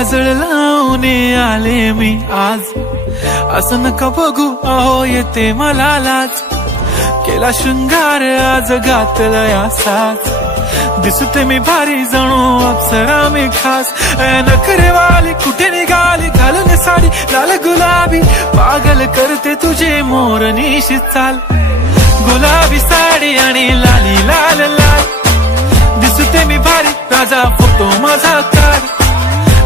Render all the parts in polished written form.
काजळ लावून आले मी आज, असं नका बघू अहो येते मला लाज. केला शृंगार आज घातलाय असाच, दिसते मी भारी जणू अप्सरा मी खास. नखरेवाली कुठे निघाली घालून साडी लाल गुलाबी, पागल करते तुझे मोरनीशी चाल. गुलाबी साडी आणि लाली लाल लाल, दिसते मी भारी राजा फोटो माझा काढ.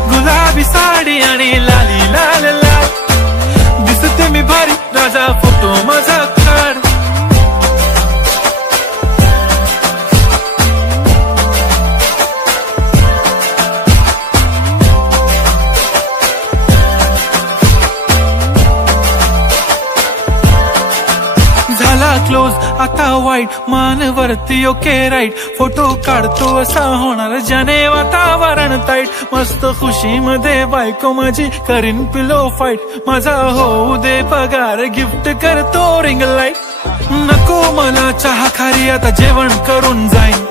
गुलाबी साडी आणि लाली लाल लाल, दिसते मी भारी राजा फोटो माझा काढ. झाला क्लोज आता वाईट, मान वरती ओके राईट. फोटो काढतो असा होणार ज्याने वातावरण ताईट. मस्त खुशी मध्ये बायको माझी करीन पिलो फाईट. माझा होऊ दे पगार गिफ्ट करतो रिंग लाईट. नको मला चहा खारी आता जेवण करून जाईन.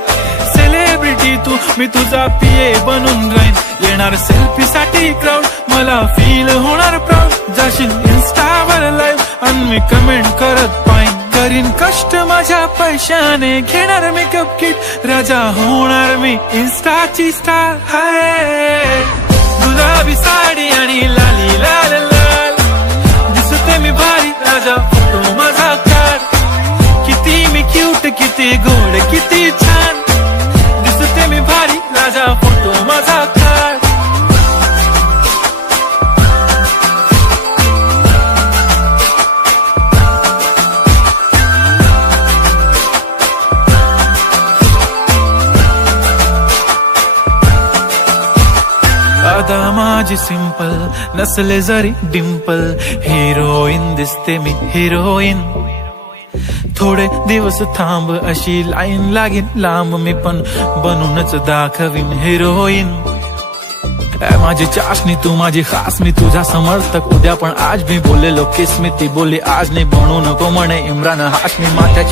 सेलिब्रिटी तू मी तुझा पिये बनून राहीन. येणार सेल्फी साठी क्राऊड मला फील होणार प्राऊड. जाशील इन्स्टावर लाईव्ह आणि मी कमेंट करत पाईन. करीन कष्ट माझ्या पैशाने घेणार मेकअप किट. राजा होणार मी इन्स्टाची स्टार. हाय गुलाबी साडी आणि लाली लाल लाल, दिसते मी भारी राजा फोटो माझा काढ. किती मी क्यूट किती गोड किती छान, दिसते मी भारी राजा फोटो माझा काढ. अदा माझी सिंपल नसले जरी डिंपल, हिरोईन दिसते मी हिरोईन. थोडे दिवस थांब अशी लाईन लागेल लांब, मी पण बनूनच दाखवीन हिरोईन. माझी चाशनी तू माझी खास, मी तुझा समर्थक उद्या पण आज. मी बोललेलो किस मी ती बोली आज नाही. बनू नको म्हणे इम्रान हाशमी. माथ्याची